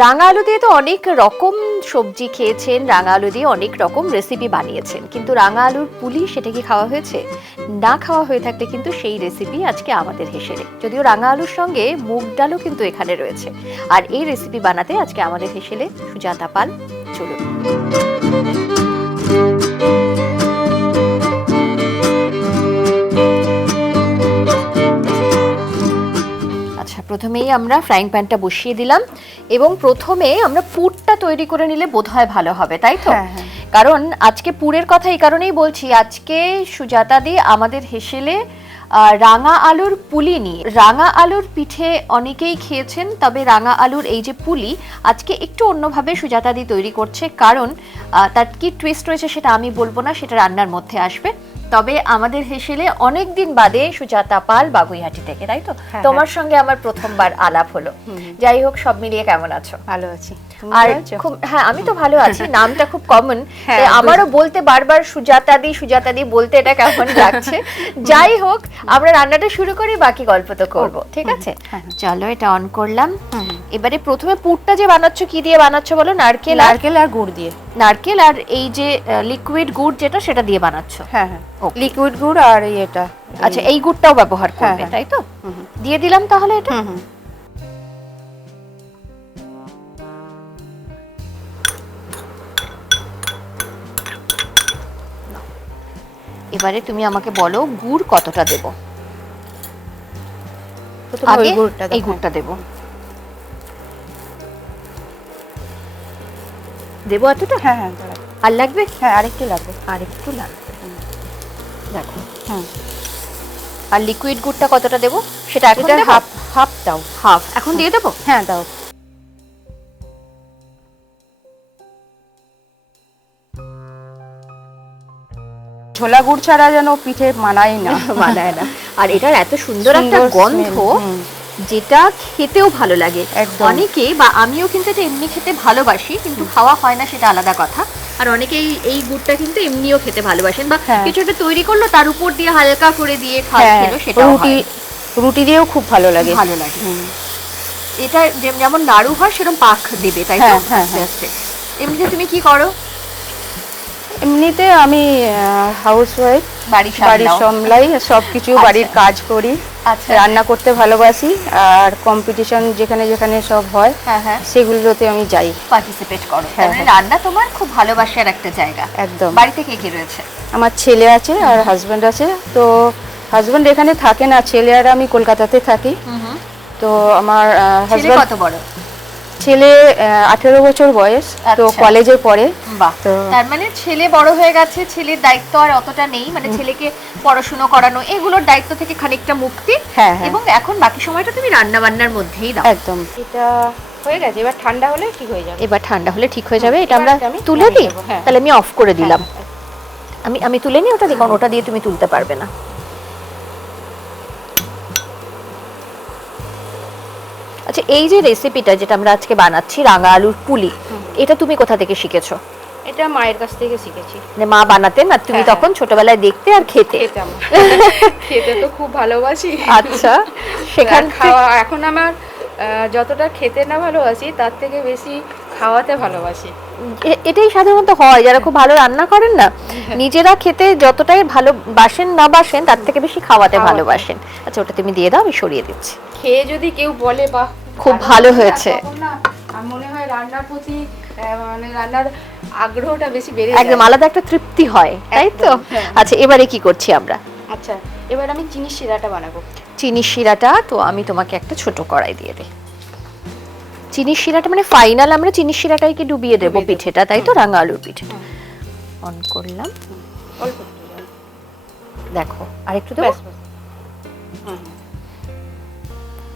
রাঙা আলু দিয়ে তো অনেক রকম সবজি খেয়েছেন, রাঙা আলু দিয়ে অনেক রকম রেসিপি বানিয়েছেন, কিন্তু রাঙা আলুর পুলি সেটা কি খাওয়া হয়েছে? না খাওয়া হয়ে থাকলে কিন্তু সেই রেসিপি আজকে আমাদের হেসেলে। যদিও রাঙা আলুর সঙ্গে মুগ ডালও কিন্তু এখানে রয়েছে। আর এই রেসিপি বানাতে আজকে আমাদের হেসেলে সুজাতা পাল। চলুন। আচ্ছা, প্রথমেই আমরা ফ্রাইং প্যানটা বসিয়ে দিলাম এবং প্রথমে আমরা পুরটা তৈরি করে নিলে বোধহয় ভালো হবে, তাই তো? কারণ আজকে পুরের কথা এই কারণেই বলছি, আজকে সুজাতা দি আমাদের হেসেলে রাঙা আলুর পুলি নিয়ে। রাঙা আলুর পিঠে অনেকেই খেয়েছেন, তবে রাঙা আলুর এই যে পুলি আজকে একটু অন্যভাবে সুজাতা দি তৈরি করছে। কারণ তার কি টুইস্ট রয়েছে সেটা আমি বলবো না, সেটা রান্নার মধ্যে আসবে। তবে আমাদের হেসেলে অনেকদিন বাদে সুজাতা পাল বাগুইহাটি থেকে, তাই তো? তোমার সঙ্গে আমার প্রথমবার আলাপ হলো। যাই হোক, সব মিলিয়ে কেমন আছো? ভালো আছি। আর খুব, হ্যাঁ আমি তো ভালো আছি। নামটা খুব কমন, আমারও বলতে বারবার সুজাতা দি বলতে এটা কেমন লাগছে। যাই হোক, আমরা রান্নাটা শুরু করি, বাকি গল্প তো করবো, ঠিক আছে? চলো, এটা অন করলাম। এবারে প্রথমে পুরটা যে বানাচ্ছ, কি দিয়ে বানাচ্ছ বলো? নারকেল আর গুড় দিয়ে। নারকেল আর এই যে লিকুইড গুড় যেটা, সেটা দিয়ে বানাচ্ছ? হ্যাঁ, লিকুইড গুড় আর এটা। আচ্ছা, এই গুড়টাও ব্যবহার করবে, তাই তো? দিয়ে দিলাম তাহলে এটা। এবারে তুমি আমাকে বলো গুড় কতটা দেব? আগে এই গুড়টা দেব। দেবো এতটা? হ্যাঁ, আর লাগবে? হ্যাঁ, আরেকটু লাগবে। দেখো। আর লিকুইড গুড়টা কতটা দেব সেটা এখন দেব? হাফ দাও। হাফ এখন দিয়ে দেবো? হ্যাঁ, দাও। ছোলা গুড় ছাড়া যেন পিঠে মানায় না। আর এটার এত সুন্দর একটা গন্ধ, যেটা খেতেও ভালো লাগে। অনেকে, বা আমিও কিন্তু এটা এমনি খেতে ভালোবাসি, কিন্তু খাওয়া হয় না সেটা আলাদা কথা। আর অনেকেই এই গুড়টা কিন্তু এমনিও খেতে ভালোবাসেন, বা কিছু একটা তৈরি করলো তার উপর দিয়ে হালকা করে দিয়ে খেলো, সেটা রুটি দিয়েও খুব ভালো লাগে। এটা যেমন নাড়ু হয় সেরকম পাক দিবে, তাই তো? আস্তে আস্তে। এমনিতে তুমি কি করো? এমনিতে আমি হাউসওয়াইফ, বাড়ির সামলাই, সবকিছু বাড়ির কাজ করি। রান্না করতে ভালোবাসি, আর কম্পিটিশন যেখানে যেখানে সব হয় সেগুলোতে আমি যাই, পার্টিসিপেট করো। রান্না তোমার খুব ভালোবাসার একটা জায়গা। একদম। বাড়িতে কে কে রয়েছে? আমার ছেলে আছে আর হাজব্যান্ড আছে। তো হাজব্যান্ড এখানে থাকে না, ছেলে আর আমি কলকাতাতে থাকি। তো আমার হাজব্যান্ড কত বড়? ছেলে 18 বছর বয়স, তো কলেজে পড়ে। তার মানে ছেলে বড় হয়ে গেছে, ছেলের দায়িত্ব আর অতটা নেই, মানে ছেলেকে পড়াশোনা করানো এগুলোর দায়িত্ব থেকে খানিকটা মুক্তি। এবং এখন বাকি সময়টা তুমি রান্না বান্নার মধ্যেই দাও। একদম। এটা হয়ে গেছে, এবার ঠান্ডা হলে ঠিক হয়ে যাবে। এবার ঠান্ডা হলে ঠিক হয়ে যাবে। এটা আমরা তুলে দিই। তাহলে আমি অফ করে দিলাম। আমি তুলে নিই ওটা, কারণ ওটা দিয়ে তুমি তুলতে পারবে না। আচ্ছা, এই যে রেসিপিটা যেটা আমরা আজকে বানাচ্ছি, রাঙা আলুর পুলি, এটা তুমি কোথা থেকে শিখেছো? এটা মায়ের কাছ থেকে শিখেছি। মানে মা বানাতেন আর তুমি তখন ছোটবেলায় দেখতে আর খেতে? খেতে তো খুব ভালোবাসি। আচ্ছা, সেখান খাওয়া, এখন আমার যতটা খেতে না ভালোবাসি তার থেকে বেশি খাওয়াতে ভালোবাসি। এটাই সাধারণত হয়, যারা খুব ভালো রান্না করেন না, নিজেরা খেতে যতটাই ভালোবাসেন না বাসেন, তার থেকে বেশি খাওয়াতে ভালোবাসেন। আচ্ছা, ওটা তুমি দিয়ে দাও, আমি সরিয়ে দিচ্ছি। খেয়ে যদি কেউ বলে বাহ খুব ভালো হয়েছে, মনে হয় রান্নার প্রতি মানে রান্নার আগ্রহটা বেশি বেড়ে যায়, একদম আলাদা একটা তৃপ্তি হয়, তাই তো? আচ্ছা, এবারে কি করছি আমরা? আচ্ছা, এবার আমি চিনির শিরাটা বানাবো। চিনির শিরাটা তো আমি তোমাকে একটা ছোট কড়াই দিয়ে দিই। চিনির শিরাটা মানে ফাইনাল আমরা চিনির শিরাটাই কি ডুবিয়ে দেবো পিঠেটা, তাই তো? রাঙা আলুর পিঠে। অন করলাম। অল্প দেখো, আরেকটু দেবো?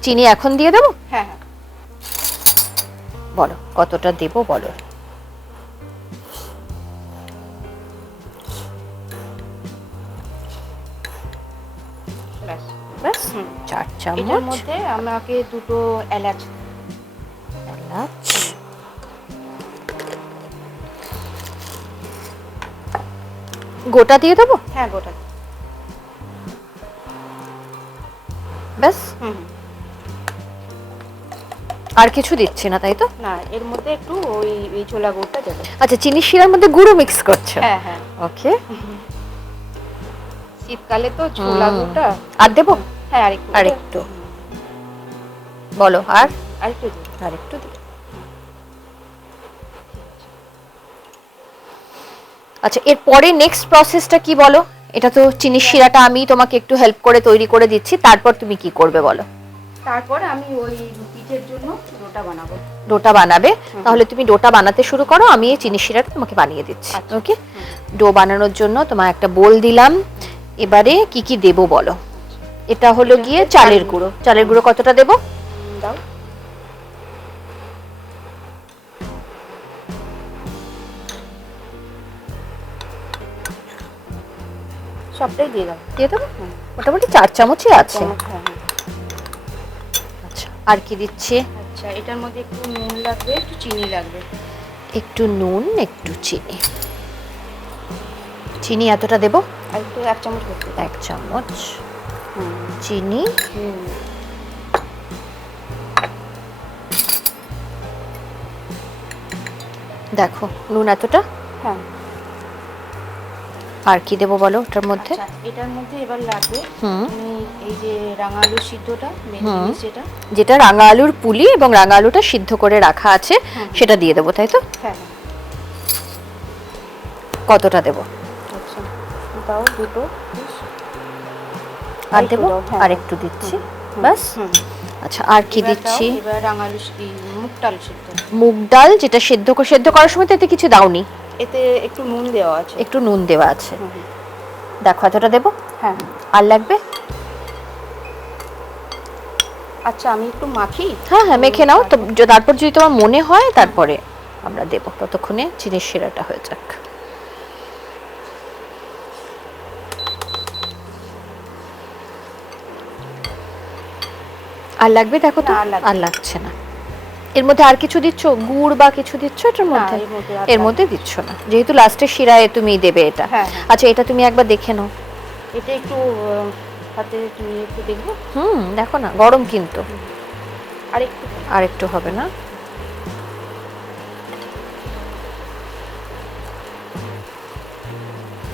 চিনি এখন দিয়ে দেবো? হ্যাঁ। বলো কতটা দেবো, বলো। ব্যাস 4 চামচ। এর মধ্যে আমাকে 2টো এলাচ। গোটা দিয়ে দেবো? হ্যাঁ, গোটা। ব্যাস। আর কিছু দিচ্ছি না, তাই তো? না, এর মধ্যে একটু ওই ছোলা গুড়টা দেবো। আচ্ছা, চিনি শিরার মধ্যে গুঁড়ো মিক্স করছো? হ্যাঁ হ্যাঁ। ওকে। শীতকালে তো ছোলা গুড়টা। আর দেবো? হ্যাঁ, আরেকটু বলো। আর আরেকটু দিই। আচ্ছা, এরপরে নেক্সট প্রসেসটা কি বলো? এটা তো চিনি শিরাটা আমি তোমাকে একটু হেল্প করে তৈরি করে দিচ্ছি, তারপর তুমি কি করবে বলো? তারপর আমি ওই পিঠের জন্য ডোটা বানাবো। ডোটা বানাবে? তাহলে তুমি ডোটা বানাতে শুরু করো, আমি এই চিনি শিরাটা তোমাকে বানিয়ে দিচ্ছি। ওকে, ডো বানানোর জন্য তোমার একটা বোল দিলাম। এবারে কি কি দেবো বলো? এটা হলো গিয়ে চালের গুঁড়ো। চালের গুঁড়ো কতটা দেবো? দাও। সবটাই দিয়ে দাও। দিয়ে দেবো? মোটামুটি 4 চামচই আছে। আচ্ছা, আর কি দিচ্ছি? আচ্ছা, এটার মধ্যে একটু নুন লাগবে, একটু চিনি লাগবে। একটু নুন, একটু চিনি। চিনি এতটা দেবো? আর একটু 1 চামচ করতে। 1 চামচ চিনি। দেখো নুন এতটা। হ্যাঁ। আর কি দেবো বলো ওটার মধ্যে? আচ্ছা, এটার মধ্যে এবার লাগবে এই যে রাঙা আলুর সিদ্ধটা, যেটা রাঙা আলুর পুলি এবং রাঙা আলুটা সিদ্ধ করে রাখা আছে, সেটা দিয়ে দেবো, তাই তো? হ্যাঁ। কতটা দেবো? আচ্ছা, দাও দুটো। আর দেবো? আর একটু দিচ্ছি, বাস। আচ্ছা, আর কি দিচ্ছি? এবার রাঙা আলু, মুগ ডাল সিদ্ধ। মুগ ডাল যেটা সেদ্ধ করার সময় তো এতে কিছু দাওনি? এতে একটু নুন দেওয়া আছে। একটু নুন দেওয়া আছে। দেখো এতটা দেবো? হ্যাঁ। আর লাগবে? আচ্ছা, আমি একটু মাখি। হ্যাঁ হ্যাঁ, মেখে নাও তো, তারপর যদি তোমার মনে হয় তারপরে আমরা দেবো। ততক্ষণে চিনির শিরাটা হয়ে যাক। আর লাগবে? দেখো তো, আর লাগছে না। এর মধ্যে আর কিছু দিচ্ছ? গুড় বা কিছু দিচ্ছ এটার মধ্যে? এর মধ্যে দিচ্ছ না, যেহেতু লাস্টের শিরায় তুমি দেবে এটা। আচ্ছা, এটা তুমি একবার দেখে নাও। এটা একটু হাতে তুমি একটু দেখবে। দেখো না, গরম কিন্তু। আর একটু হবে না?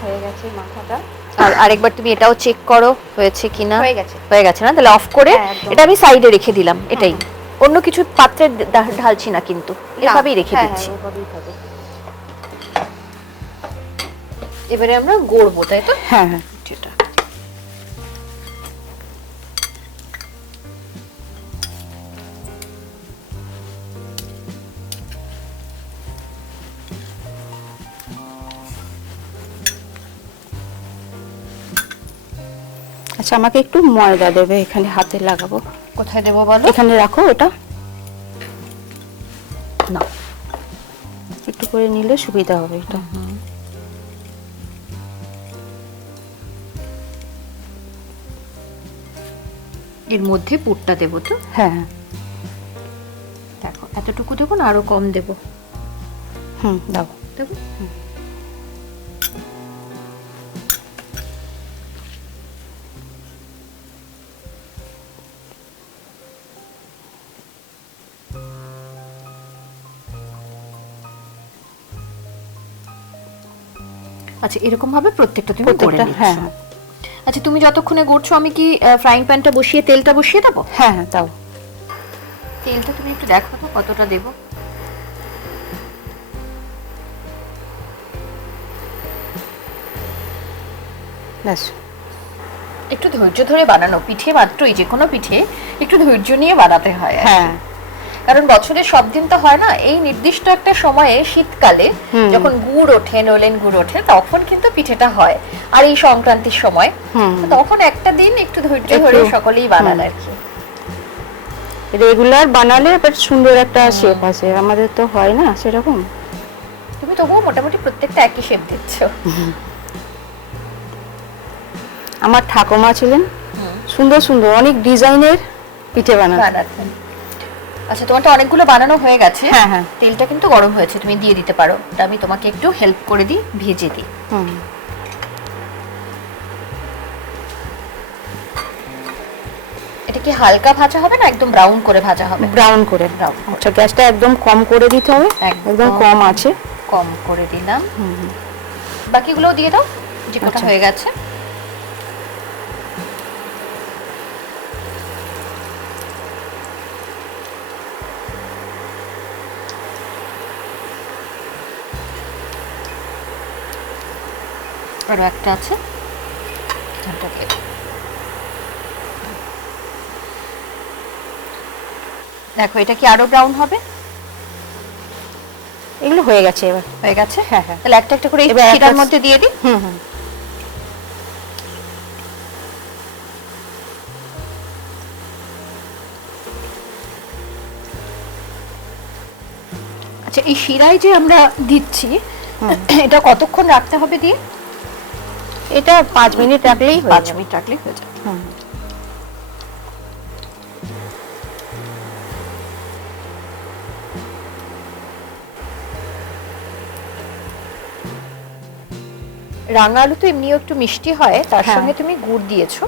হয়ে গেছে মাখাটা। আর আরেকবার তুমি এটাও চেক করো হয়েছে কিনা। হয়ে গেছে না? তাহলে অফ করে এটা আমি সাইডে রেখে দিলাম। এটাই, অন্য কিছু পাত্রে ঢালছি না, কিন্তু এভাবেই রেখে দিচ্ছি। এবারে আমরা গড়বো, তাই তো? হ্যাঁ হ্যাঁ। সেটা আচ্ছা, আমাকে একটু ময়দা দেবে, এখানে হাতে লাগাবো। কোথায় দেবো বলো? এখানে রাখো ওটা। না, একটু করে নিলে সুবিধা হবে এটা। এর মধ্যে পুরটা দেবো তো? হ্যাঁ। দেখো এতটুকু দেবো না আরো কম দেবো? দাও। দেবো। আচ্ছা, এরকম ভাবে প্রত্যেকটা তুমি করে নিচ্ছ। হ্যাঁ। আচ্ছা, তুমি যতক্ষণে গড়ছো আমি কি ফ্রাইং প্যানটা বসিয়ে তেলটা বসিয়ে দেবো? হ্যাঁ হ্যাঁ, দাও। তেলটা তুমি একটু দেখো তো কতটা দেবো। ব্যাস। একটু ধৈর্য ধরে বানানো, পিঠে মাত্রই, যে কোনো পিঠে একটু ধৈর্য নিয়ে বানাতে হয়। হ্যাঁ, কারণ বছরের সব দিন তো হয় না, এই নির্দিষ্ট একটা সময়ে শীতকালে যখন গুড় ওঠে, নলেন গুড় ওঠে, তখন কিন্তু পিঠেটা হয়। আর এই সংক্রান্তির সময় তখন একটা দিন একটু ধৈর্য ধরে সকলেই বানায় আর কি। রেগুলার বানালে বেশ সুন্দর একটা শেপ আসে, আমাদের তো হয় না সেরকম। তুমি তবুও মোটামুটি প্রত্যেকটা একই শেপ দিচ্ছ। আমার ঠাকুমা ছিলেন, সুন্দর সুন্দর অনেক ডিজাইনের পিঠে বানাতেন। আচ্ছা, তোমারটা অনেকগুলো বানানো হয়ে গেছে। হ্যাঁ হ্যাঁ। তেলটা কিন্তু গরম হয়েছে, তুমি দিয়ে দিতে পারো। এটা আমি তোমাকে একটু হেল্প করে দিই, ভেজে দিই। এটা কি হালকা ভাজা হবে না একদম ব্রাউন করে ভাজা হবে? ব্রাউন করে। আচ্ছা, গ্যাসটা একদম কম করে দিতে হবে, একদম কম আছে, কম করে দিলাম। বাকিগুলো দিয়ে দাও, যে কটা হয়ে গেছে। আরো একটা আছে, দেখো এটা কি আরো ব্রাউন হবে? এগুলো হয়ে গেছে, এবার হয়ে গেছে। হ্যাঁ হ্যাঁ, তাহলে একটা একটা করে এই শিরার মধ্যে দিয়ে দিই। আচ্ছা, এই শিরায় যে আমরা দিচ্ছি এটা কতক্ষণ রাখতে হবে দিয়ে? এটা 5 মিনিট রাখলেই, 5 মিনিট রাখলেই হয়ে যাবে। রাঙা আলু তো এমনিও একটু মিষ্টি হয়, তার সঙ্গে তুমি গুড় দিয়েছো,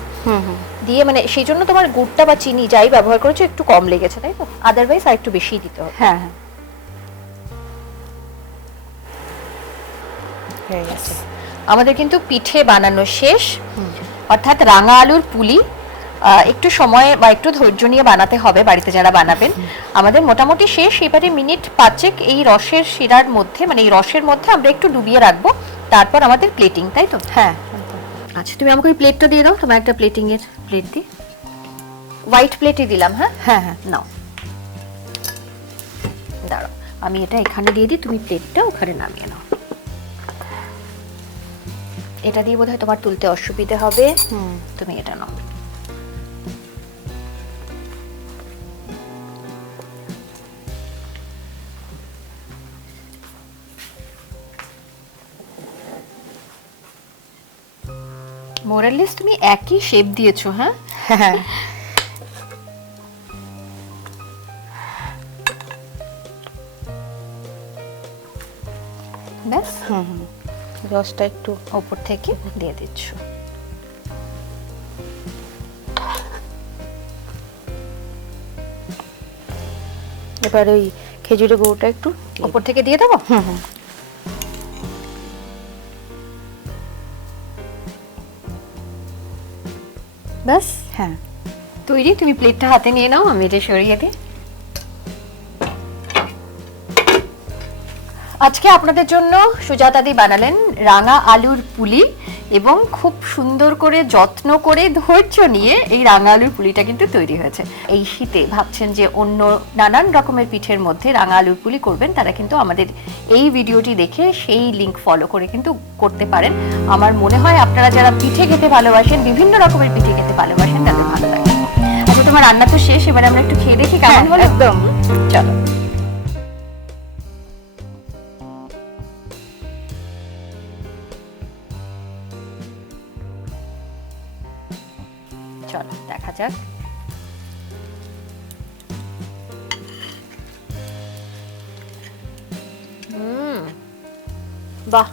দিয়ে মানে সেই জন্য তোমার গুড়টা বা চিনি যাই ব্যবহার করেছো একটু কম লেগেছে, তাই তো? আদারওয়াইজ আর একটু বেশি দিতে হবে। হ্যাঁ হয়ে গেছে। আমাদের কিন্তু পিঠে বানানো শেষ, অর্থাৎ রাঙা আলুর পুলি। একটু সময় বা একটু ধৈর্য নিয়ে বানাতে হবে বাড়িতে যারা বানাবেন। আমাদের মোটামুটি শেষ। এবারে মিনিট 5 এই রসের শিরার মধ্যে, মানে এই রসের মধ্যে আমরা একটু ডুবিয়ে রাখবো, তারপর আমাদের প্লেটিং, তাই তো? হ্যাঁ। আচ্ছা, তুমি আমাকে ওই প্লেটটা দিয়ে দাও, তোমার একটা প্লেটিং এর প্লেট দি। হোয়াইট প্লেটই দিলাম। হ্যাঁ হ্যাঁ হ্যাঁ, নাও, দাঁড়াও আমি এটা এখানে দিয়ে দিই, তুমি প্লেটটা ওখানে নামিয়ে নাও। এটা দিয়ে বোধহয় তোমার তুলতে অসুবিধা হবে, তুমি এটা নাও। মোরালেস তুমি একই শেপ দিয়েছো। হ্যাঁ হ্যাঁ, ব্যাস। রসটা একটু উপর থেকে দিয়ে দিচ্ছ। এবার ওই খেজুরের গুঁড়োটা একটু উপর থেকে দিয়ে দেবো। ব্যাস, হ্যাঁ তৈরি। তুমি প্লেটটা হাতে নিয়ে নাও, আমি এটা সরিয়ে দিই। আজকে আপনাদের জন্য সুজাতাদি বানালেন রাঙা আলুর পুলি, এবং খুব সুন্দর করে যত্ন করে ধৈর্য নিয়ে এই রাঙা আলুর পুলিটা কিন্তু তৈরি হয়েছে। এই শীতে ভাবছেন যে অন্য নানান রকমের পিঠের মধ্যে রাঙা আলুর পুলি করবেন, তারা কিন্তু আমাদের এই ভিডিওটি দেখে সেই লিংক ফলো করে কিন্তু করতে পারেন। আমার মনে হয় আপনারা যারা পিঠে খেতে ভালোবাসেন, বিভিন্ন রকমের পিঠে খেতে ভালোবাসেন, তাদের ভালো লাগে। আচ্ছা, তোমার রান্না তো শেষ, এবার আমরা একটু খেয়ে দেখি কেমন হলো। একদম, চলো। চলো দেখা যাক। বাহ,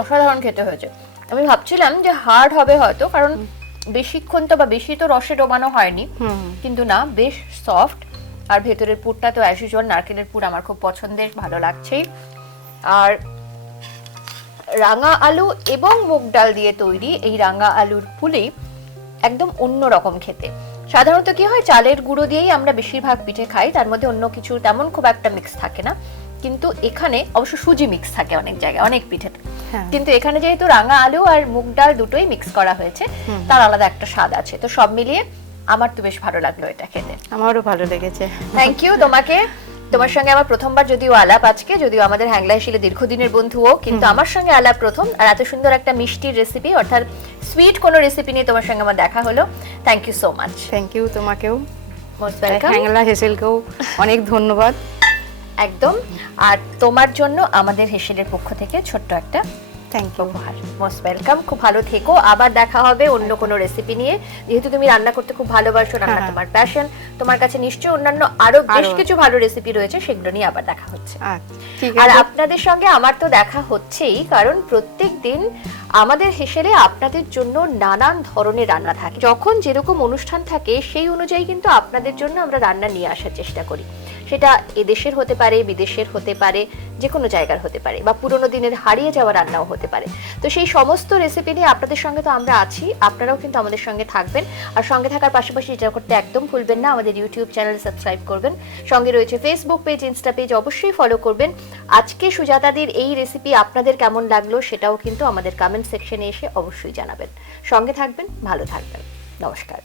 অসাধারণ খেতে হয়েছে। আমি ভাবছিলাম যে হার্ড হবে হয়তো, কারণ বেশিক্ষণ তো বা বেশি তো রসে ডোবানো হয়নি, কিন্তু না, বেশ সফট। আর ভেতরের পুরটা তো অ্যাজ ইউজুয়াল নারকেলের পুর আমার খুব পছন্দের, ভালো লাগছেই। আর রাঙা আলু এবং মুগ ডাল দিয়ে তৈরি এই রাঙা আলুর পুলি একদম অন্য রকম খেতে। সাধারণত কি হয়, চালের গুঁড়ো দিয়েই আমরা বেশিরভাগ পিঠে খাই, তার মধ্যে অন্য কিছু তেমন খুব একটা মিক্স থাকে না। কিন্তু এখানে অবশ্য সুজি মিক্স থাকে অনেক জায়গায়, অনেক পিঠেতে, কিন্তু এখানে যেহেতু রাঙা আলু আর মুগ ডাল দুটোই মিক্স করা হয়েছে, তার আলাদা একটা স্বাদ আছে। তো সব মিলিয়ে আমার তো বেশ ভালো লাগলো এটা খেতে। আমারও ভালো লেগেছে। থ্যাংক ইউ তোমাকে। তোমার সঙ্গে আমার প্রথমবার যদিও আলাপ আজকে, যদিও আমাদের হ্যাংলা হেসেলে দীর্ঘদিনের বন্ধুও, কিন্তু আমার সঙ্গে আলাপ প্রথম। আর এত সুন্দর একটা মিষ্টির রেসিপি, অর্থাৎ সুইট কোনো রেসিপি নিয়ে তোমার সঙ্গে আমার দেখা হলো। Thank you so much. Thank you তোমাকেও, মোস্ট ওয়েলকাম। হ্যাংলা হেসেলকেও অনেক ধন্যবাদ। একদম। আর তোমার জন্য আমাদের হেসেলের পক্ষ থেকে ছোট্ট একটা থ্যাংক ইউ। মোস্ট ওয়েলকাম, খুব ভালো থেকো, আবার দেখা হবে অন্য কোনো রেসিপি নিয়ে। যেহেতু তুমি রান্না করতে খুব ভালোবাসো, রান্না তোমার প্যাশন, তোমার কাছে নিশ্চয়ই অন্যান্য আরো বেশ কিছু ভালো রেসিপি রয়েছে, সেগুলো নিয়ে আবার দেখা হচ্ছে। আর আপনাদের সঙ্গে আমার তো দেখা হচ্ছেই, কারণ প্রত্যেক দিন আমাদের হেসেলে আপনাদের জন্য নানান ধরনের রান্না থাকে। যখন যেরকম অনুষ্ঠান থাকে সেই অনুযায়ী কিন্তু আপনাদের জন্য আমরা রান্না নিয়ে আসার চেষ্টা করি। সেটা এদেশের হতে পারে, বিদেশের হতে পারে, যে কোনো জায়গার হতে পারে, বা পুরোনো দিনের হারিয়ে যাওয়া রান্নাও হতে পারে। তো সেই সমস্ত রেসিপি নিয়ে আপনাদের সঙ্গে তো আমরা আছি, আপনারাও কিন্তু আমাদের সঙ্গে থাকবেন। আর সঙ্গে থাকার পাশাপাশি এটা করতে একদম ভুলবেন না, আমাদের ইউটিউব চ্যানেল সাবস্ক্রাইব করবেন, সঙ্গে রয়েছে ফেসবুক পেজ, ইনস্টা পেজ, অবশ্যই ফলো করবেন। আজকে সুজাতাদির এই রেসিপি আপনাদের কেমন লাগলো সেটাও কিন্তু আমাদের কমেন্ট সেকশনে এসে অবশ্যই জানাবেন। সঙ্গে থাকবেন, ভালো থাকবেন, নমস্কার।